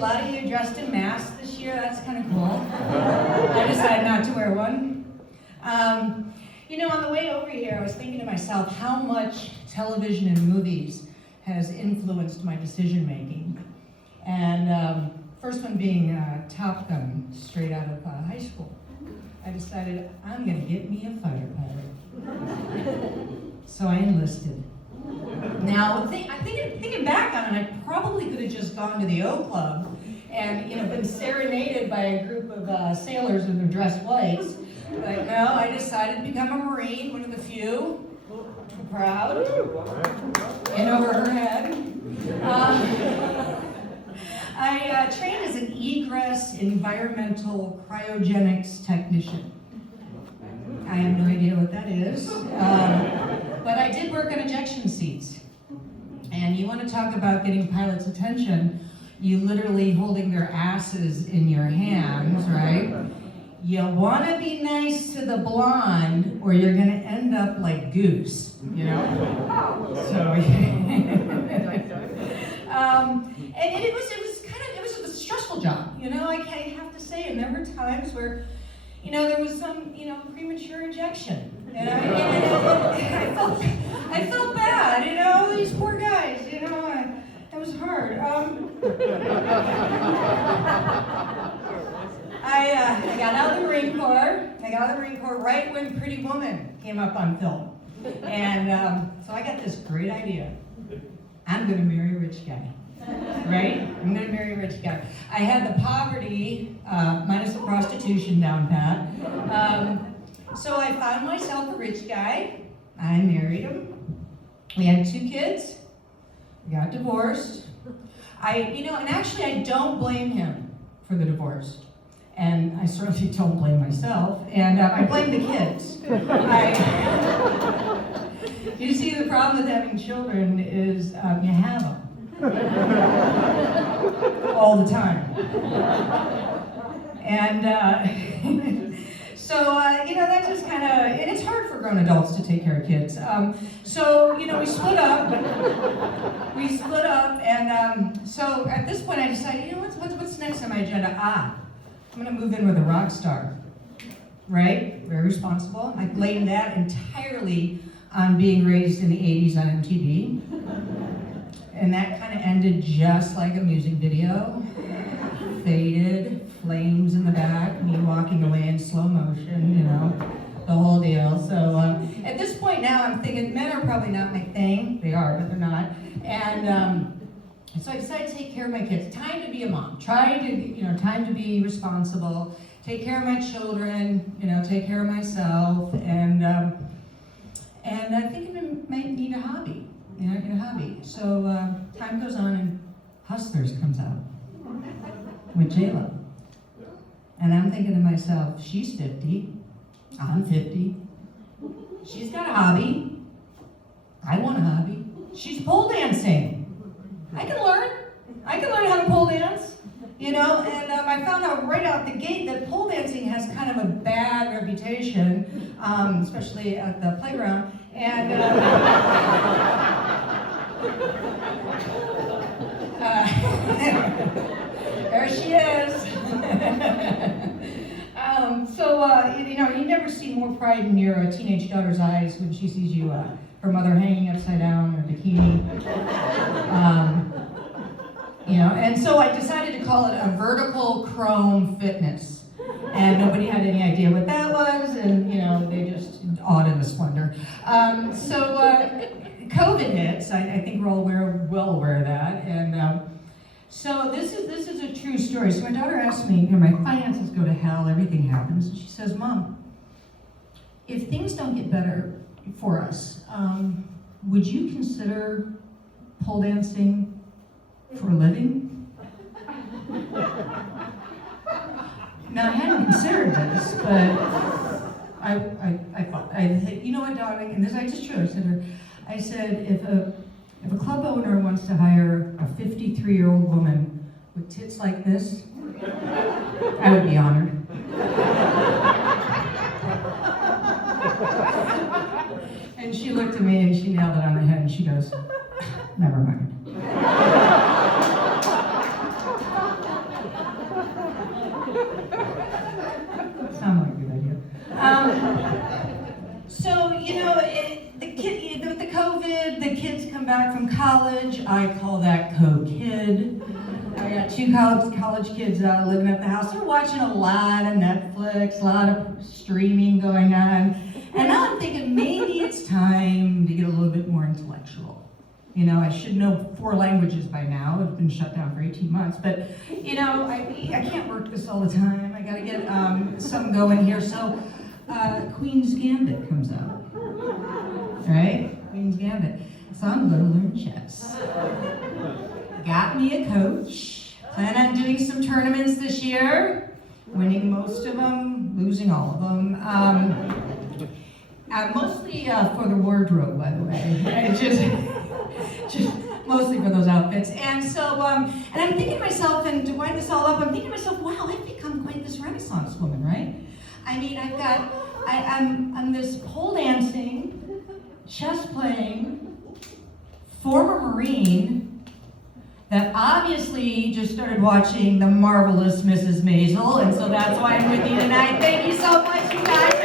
a lot of you dressed in masks this year. That's kind of cool. I decided not to wear one. You know, on the way over here, I was thinking to myself how much television and movies has influenced my decision making. And first one being Top Gun, straight out of high school. I decided I'm gonna get me a fighter pilot. So I enlisted. Now, thinking back on it, I probably could have just gone to the O Club and been serenaded by a group of sailors in their dress whites. But no, I decided to become a Marine, one of the few. Proud. In over her head. I trained as an egress environmental cryogenics technician. I have no idea what that is. But I did work on ejection seats. And you want to talk about getting pilots' attention, you literally holding their asses in your hands, right? You want to be nice to the blonde, or you're going to end up like Goose, you know? So, and it was a stressful job, you know? I have to say, and there were times where, there was some, premature ejection. And I felt bad, these poor guys, it was hard. I got out of the Marine Corps. I got out of the Marine Corps right when Pretty Woman came up on film. And so I got this great idea. I'm going to marry a rich guy. Right? I'm going to marry a rich guy. I had the poverty, minus the prostitution down pat. So I found myself a rich guy. I married him. We had 2 kids. We got divorced. And actually I don't blame him for the divorce. And I certainly don't blame myself. And I blame the kids. You see, the problem with having children is you have them. All the time. And that just kind of, and it's hard for grown adults to take care of kids. So we split up. And so at this point I decided, what's next on my agenda? I'm gonna move in with a rock star, right? Very responsible. I blame that entirely on being raised in the 80s on MTV. And that kind of ended just like a music video. Faded, flames in the back, me walking away in slow motion, the whole deal. So at this point now I'm thinking men are probably not my thing. They are, but they're not. And so I decided to take care of my kids. Time to be a mom. Time to be responsible. Take care of my children. Take care of myself. And I think I might need a hobby. Get a hobby. So time goes on, and Hustlers comes out with J-Lo. And I'm thinking to myself, she's 50. I'm 50. She's got a hobby. I want a hobby. She's pole dancing. I can learn how to pole dance, and I found out right out the gate that pole dancing has kind of a bad reputation, especially at the playground, and there she is. You never see more pride in your teenage daughter's eyes when she sees you, her mother hanging upside down in a bikini. And so I decided to call it a vertical chrome fitness. And nobody had any idea what that was, and they just awed in the splendor. COVID hits. I think we're all well aware of that. And so this is a true story. So my daughter asked me, my finances go to hell, everything happens. And she says, Mom, if things don't get better for us, would you consider pole dancing for a living? Now, I hadn't considered this, but I thought, you know what, darling, and this is true. I said, if a club owner wants to hire a 53-year-old woman with tits like this, I would be honored. And she looked at me and she nailed it on the head and she goes, never mind. two college kids living at the house. They're watching a lot of Netflix, a lot of streaming going on. And now I'm thinking maybe it's time to get a little bit more intellectual. You know, I should know 4 languages by now. I've been shut down for 18 months. But, you know, I can't work this all the time. I got to get something going here. So Queen's Gambit comes out. Right? Queen's Gambit. So I'm going to learn chess. Got me a coach. Plan on doing some tournaments this year. Winning most of them, losing all of them. Mostly for the wardrobe, by the way. Just mostly for those outfits. And so, and I'm thinking to myself, and to wind this all up, I'm thinking to myself, wow, I've become quite this Renaissance woman, right? I mean, I'm this pole dancing, chess playing, former Marine that obviously just started watching The Marvelous Mrs. Maisel, and so that's why I'm with you tonight. Thank you so much, you guys.